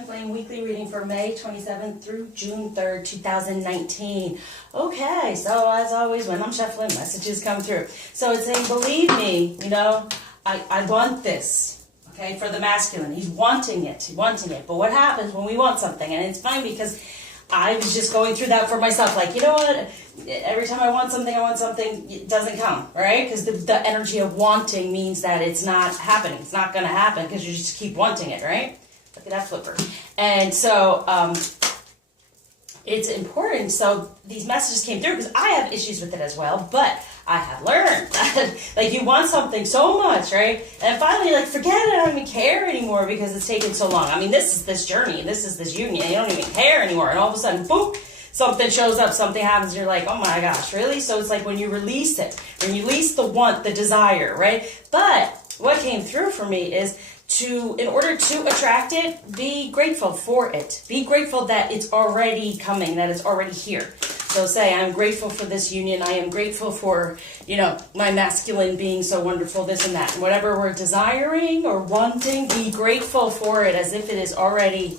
Twin Flame weekly reading for May 27th through June 3rd, 2019. Okay, so as always, when I'm shuffling, messages come through. So it's saying, believe me, I want this, okay, for the masculine. He's wanting it, But what happens when we want something? And it's fine because I was just going through that for myself. Like, you know what? Every time I want something, it doesn't come, right? Because the energy of wanting means that it's not happening. It's not going to happen because you just keep wanting it, right? Look at that flipper. And so it's important. So these messages came through because I have issues with it as well. But I have learned that, like, you want something so much, right? And finally, like, forget it. I don't even care anymore because it's taken so long. I mean, this is this journey. This is this union. You don't even care anymore. And all of a sudden, boom, something shows up. Something happens. You're like, oh, my gosh, really? So it's like when you release it, when you release the want, the desire, right? But what came through for me is in order to attract it, be grateful for it. Be grateful that it's already coming, that it's already here. So say, I'm grateful for this union. I am grateful for, my masculine being so wonderful, this and that. And whatever we're desiring or wanting, be grateful for it as if it is already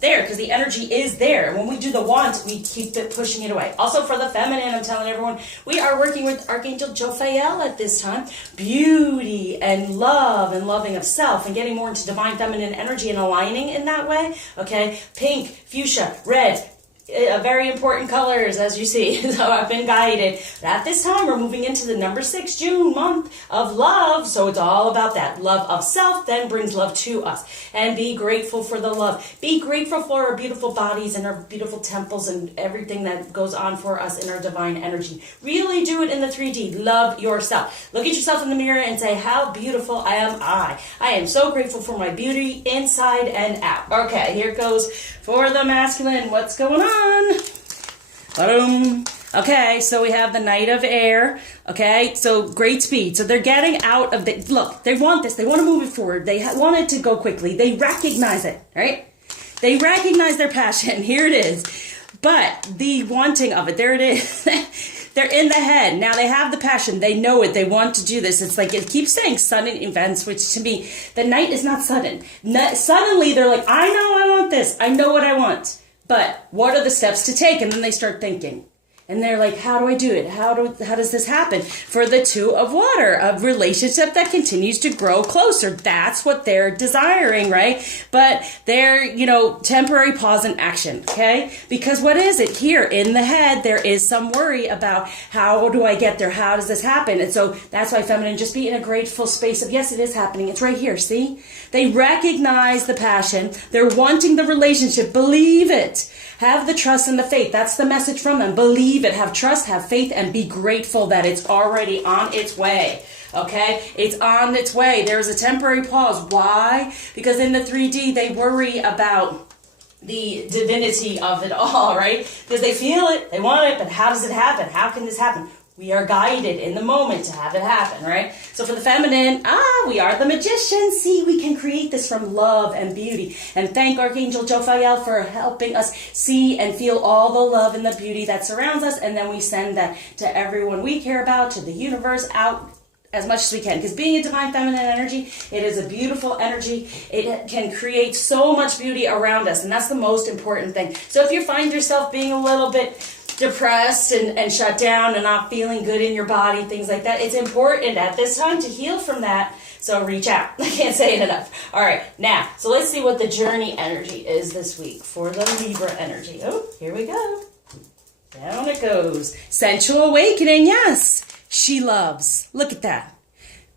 there, because the energy is there. And when we do the want, we keep pushing it away. Also for the feminine, I'm telling everyone, we are working with Archangel Jophiel at this time. Beauty and love and loving of self and getting more into divine feminine energy and aligning in that way. Okay, pink, fuchsia, red, very important colors, as you see. So I've been guided. At this time, we're moving into the number 6 June month of love. So it's all about that. Love of self then brings love to us. And be grateful for the love. Be grateful for our beautiful bodies and our beautiful temples and everything that goes on for us in our divine energy. Really do it in the 3D. Love yourself. Look at yourself in the mirror and say, how beautiful am I? I am so grateful for my beauty inside and out. Okay, here goes for the masculine. What's going on? Boom. Okay, so we have the Knight of Air. Okay, so great speed. So they're getting out of the, look, they want this. They want to move it forward. They want it to go quickly. They recognize it, right? They recognize their passion. Here it is. But the wanting of it, there it is. They're in the head. Now they have the passion. They know it. They want to do this. It's like it keeps saying sudden events, which to me, the Knight is not sudden. Suddenly they're like, I know I want this. I know what I want. But what are the steps to take? And then they start thinking. And they're like, how do I do it? How does this happen? For the 2 of water, a relationship that continues to grow closer. That's what they're desiring, right? But they're, temporary pause in action, okay? Because what is it? Here in the head, there is some worry about how do I get there? How does this happen? And so that's why feminine, just be in a grateful space of, yes, it is happening. It's right here, see? They recognize the passion. They're wanting the relationship. Believe it. Have the trust and the faith. That's the message from them. Believe it. Have trust, have faith, and be grateful that it's already on its way. Okay? It's on its way. There's a temporary pause. Why? Because in the 3D, they worry about the divinity of it all, right? Because they feel it, they want it, but how does it happen? How can this happen? We are guided in the moment to have it happen, right? So for the feminine, we are the magicians. See, we can create this from love and beauty. And thank Archangel Jophiel for helping us see and feel all the love and the beauty that surrounds us. And then we send that to everyone we care about, to the universe, out as much as we can. Because being a divine feminine energy, it is a beautiful energy. It can create so much beauty around us. And that's the most important thing. So if you find yourself being a little bit depressed and shut down and not feeling good in your body, things like that, it's important at this time to heal from that. So reach out. I can't say it enough. All right, now, so let's see what the journey energy is this week for the Libra energy. Oh, here we go. Down it goes. Sensual awakening, yes. She loves. Look at that.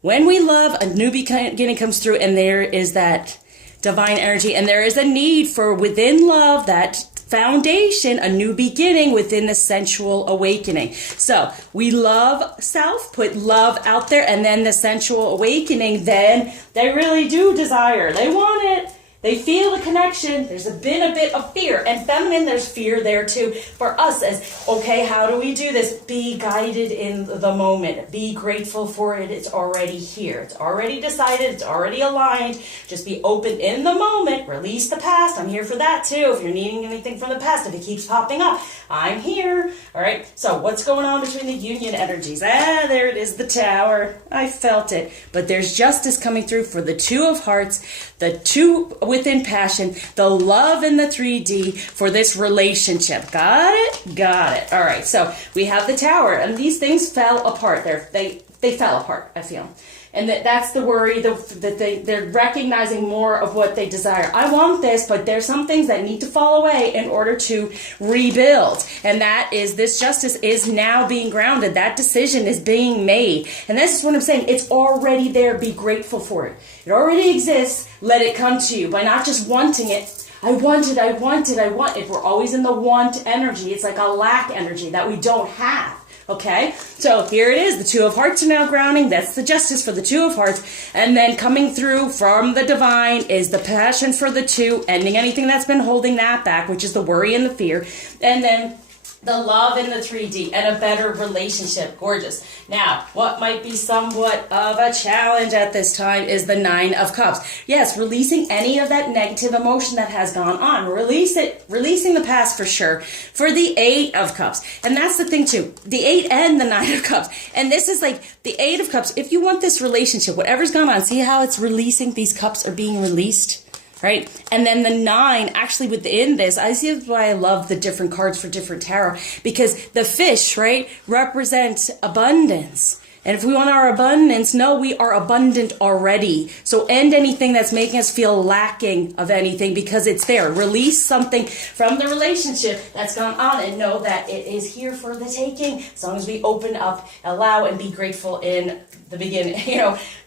When we love, a new beginning comes through, and there is that divine energy, and there is a need for within love, that foundation, a new beginning within the sensual awakening. So we love self, put love out there, and then the sensual awakening, then they really do desire. They want it. They feel the connection. There's been a bit of fear. And feminine, there's fear there too. For us as, okay, how do we do this? Be guided in the moment. Be grateful for it. It's already here. It's already decided. It's already aligned. Just be open in the moment. Release the past. I'm here for that too. If you're needing anything from the past, if it keeps popping up, I'm here. All right. So what's going on between the union energies? There it is, the Tower. I felt it. But there's justice coming through for the 2 of Hearts, the 2 within passion, the love in the 3D for this relationship. Got it? Got it. All right, so we have the Tower, and these things fell apart. They fell apart, I feel. And that's the worry, that they're recognizing more of what they desire. I want this, but there's some things that need to fall away in order to rebuild. And that is, this justice is now being grounded. That decision is being made. And this is what I'm saying. It's already there. Be grateful for it. It already exists. Let it come to you by not just wanting it. I want it, I want it, I want it. We're always in the want energy. It's like a lack energy that we don't have. Okay, so here it is. The Two of Hearts are now grounding. That's the justice for the Two of Hearts. And then coming through from the divine is the passion for the two, ending anything that's been holding that back, which is the worry and the fear. And then the love in the 3D and a better relationship. Gorgeous. Now, what might be somewhat of a challenge at this time is the Nine of Cups. Yes, releasing any of that negative emotion that has gone on. Release it, releasing the past for sure. For the Eight of Cups. And that's the thing too. The Eight and the Nine of Cups. And this is like the Eight of Cups. If you want this relationship, whatever's gone on, see how it's releasing? These cups are being released. Right? And then the 9, actually within this, I see why I love the different cards for different tarot, because the fish, right, represent abundance. And if we want our abundance, no, we are abundant already. So end anything that's making us feel lacking of anything, because it's there. Release something from the relationship that's gone on and know that it is here for the taking. As long as we open up, allow, and be grateful in the beginning,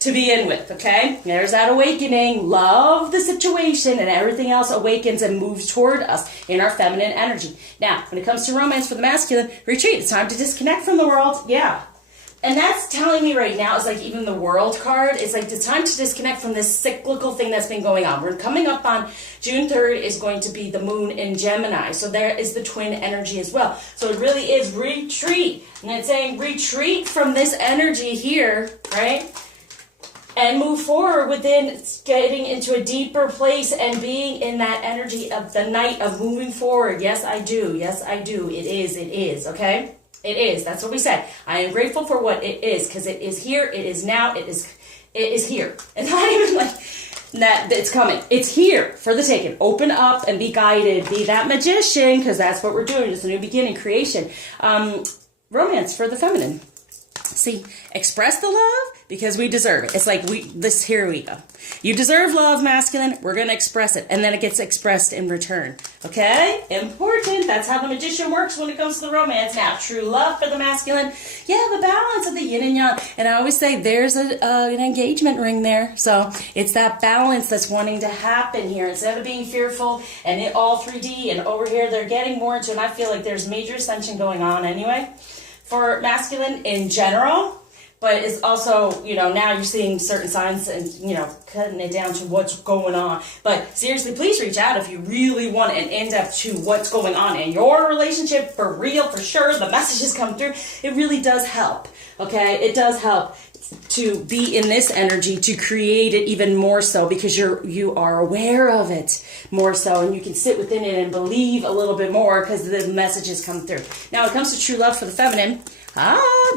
to begin with, okay? There's that awakening. Love the situation, and everything else awakens and moves toward us in our feminine energy. Now, when it comes to romance for the masculine, retreat. It's time to disconnect from the world. Yeah. And that's telling me right now, it's like even the World card, it's like it's time to disconnect from this cyclical thing that's been going on. We're coming up on June 3rd is going to be the moon in Gemini. So there is the twin energy as well. So it really is retreat. And it's saying retreat from this energy here, right? And move forward within getting into a deeper place and being in that energy of the night of moving forward. Yes, I do. Yes, I do. It is, okay? It is. That's what we said. I am grateful for what it is, because it is here. It is now. It is here. It's not even like that it's coming. It's here for the taking. Open up and be guided. Be that magician, because that's what we're doing. It's a new beginning, creation. Romance for the feminine. See, express the love because we deserve it. It's like here we go. You deserve love, masculine. We're going to express it. And then it gets expressed in return. Okay? Important. That's how the magician works when it comes to the romance. Now, true love for the masculine. Yeah, the balance of the yin and yang. And I always say there's an engagement ring there. So it's that balance that's wanting to happen here. Instead of being fearful and it all 3D and over here, they're getting more into it. And I feel like there's major ascension going on anyway. For masculine in general, but it's also, now you're seeing certain signs and, cutting it down to what's going on. But seriously, please reach out if you really want an in-depth to what's going on in your relationship, for real, for sure. The messages come through. It really does help, okay? It does help to be in this energy, to create it even more so, because you are aware of it more so, and you can sit within it and believe a little bit more because the messages come through. Now, when it comes to true love for the feminine,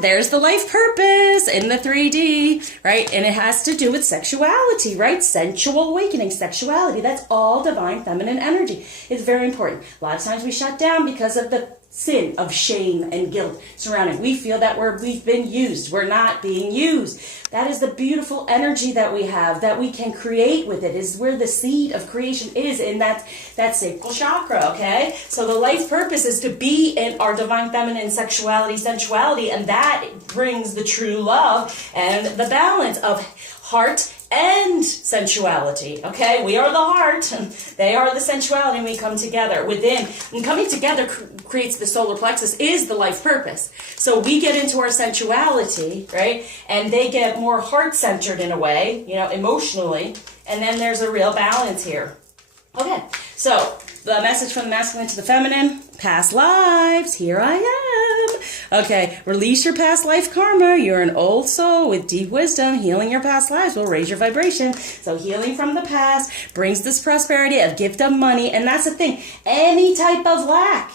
there's the life purpose in the 3D, right? And it has to do with sexuality, right? Sensual awakening, sexuality. That's all divine feminine energy. It's very important. A lot of times we shut down because of the sin of shame and guilt surrounding. We feel that we've been used. We're not being used. That is the beautiful energy that we have, that we can create with it. Is where the seed of creation is, in that sacral chakra, okay? So the life purpose is to be in our divine feminine sexuality, sensuality, and that brings the true love and the balance of heart and sensuality, okay? We are the heart, they are the sensuality, and we come together within. And coming together creates the solar plexus, is the life purpose. So we get into our sensuality, right? And they get more heart-centered in a way, emotionally, and then there's a real balance here. Okay, so the message from the masculine to the feminine, past lives, here I am. Okay, release your past life karma. You're an old soul with deep wisdom. Healing your past lives will raise your vibration. So healing from the past brings this prosperity, a gift of money. And that's the thing, any type of lack,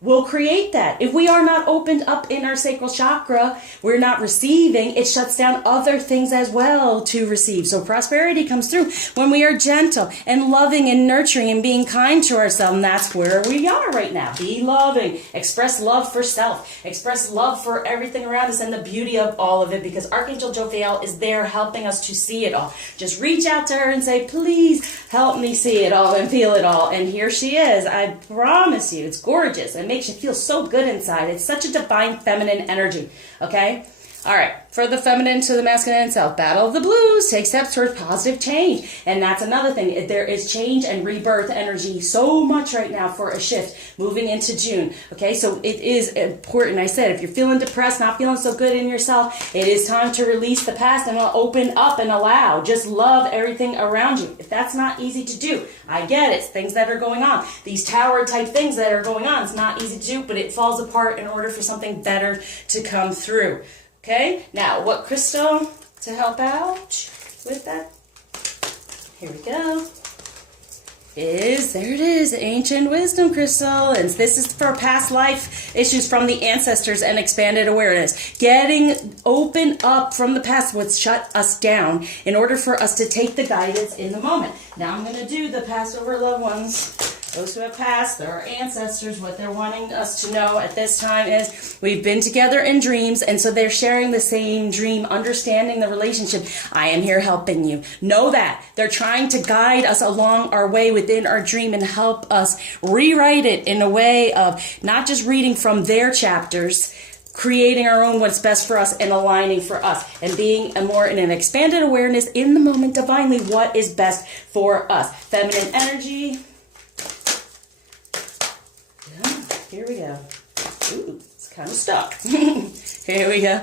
will create that. If we are not opened up in our sacral chakra, we're not receiving, it shuts down other things as well to receive. So prosperity comes through when we are gentle and loving and nurturing and being kind to ourselves. And that's where we are right now. Be loving. Express love for self. Express love for everything around us and the beauty of all of it, because Archangel Jophiel is there helping us to see it all. Just reach out to her and say, please help me see it all and feel it all. And here she is. I promise you, it's gorgeous. It makes you feel so good inside. It's such a divine feminine energy. Okay? All right, for the feminine to the masculine self, battle of the blues, take steps towards positive change. And that's another thing. There is change and rebirth energy so much right now for a shift moving into June. Okay, so it is important. I said, if you're feeling depressed, not feeling so good in yourself, it is time to release the past and open up and allow. Just love everything around you. If that's not easy to do, I get it. It's things that are going on. These tower type things that are going on, it's not easy to do, but it falls apart in order for something better to come through. Okay, now what crystal to help out with that? Here we go. There it is, Ancient Wisdom Crystal. And this is for past life issues from the ancestors and expanded awareness. Getting open up from the past, what's shut us down, in order for us to take the guidance in the moment. Now I'm going to do the Passover loved ones. Those who have passed, our ancestors, what they're wanting us to know at this time is we've been together in dreams, and so they're sharing the same dream, understanding the relationship. I am here helping you. Know that. They're trying to guide us along our way within our dream and help us rewrite it in a way of not just reading from their chapters, creating our own what's best for us and aligning for us and being more in an expanded awareness in the moment divinely what is best for us. Feminine energy. Here we go. Ooh, it's kind of stuck. Here we go.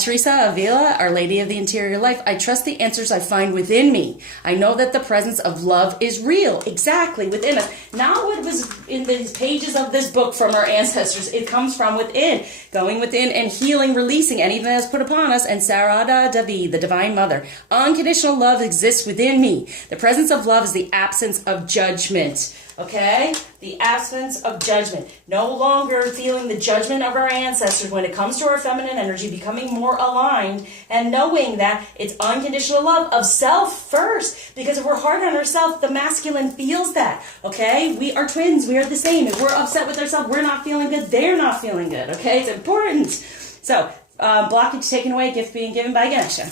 Teresa Avila, Our Lady of the Interior Life. I trust the answers I find within me. I know that the presence of love is real. Exactly, within us. Not what was in the pages of this book from our ancestors. It comes from within. Going within and healing, releasing anything that is put upon us. And Sarada Devi, the Divine Mother. Unconditional love exists within me. The presence of love is the absence of judgment. Okay? The absence of judgment. No longer feeling the judgment of our ancestors when it comes to our feminine energy, becoming more aligned and knowing that it's unconditional love of self first. Because if we're hard on ourselves, the masculine feels that. Okay? We are twins. We are the same. If we're upset with ourselves, we're not feeling good, they're not feeling good. Okay? It's important. So, blockage taken away, gift being given by Ganesha.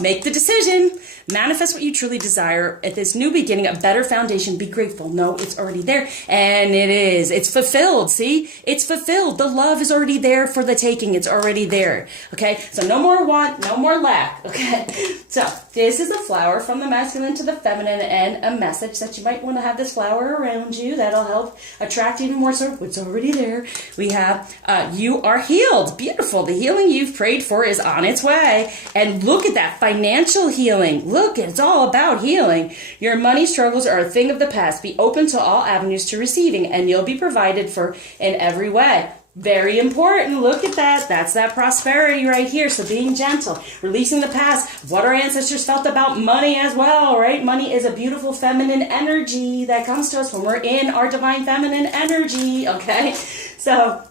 Make the decision. Manifest what you truly desire. At this new beginning, a better foundation. Be grateful. No, it's already there. And it is. It's fulfilled. See? It's fulfilled. The love is already there for the taking. It's already there. Okay? So no more want, no more lack. Okay? So this is a flower from the masculine to the feminine and a message that you might want to have this flower around you. That'll help attract even more so what's already there. We have, you are healed. Beautiful. The healing you've prayed for is on its way. And look at that financial healing. Look, it's all about healing. Your money struggles are a thing of the past. Be open to all avenues to receiving, and you'll be provided for in every way. Very important. Look at that. That's that prosperity right here. So being gentle, releasing the past, what our ancestors felt about money as well, right? Money is a beautiful feminine energy that comes to us when we're in our divine feminine energy, okay? So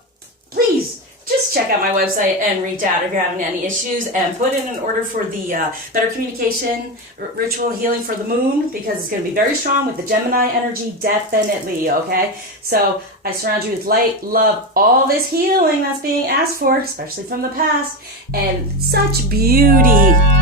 please, just check out my website and reach out if you're having any issues, and put in an order for the better communication ritual healing for the moon, because it's going to be very strong with the Gemini energy, definitely, okay? So I surround you with light, love, all this healing that's being asked for, especially from the past, and such beauty.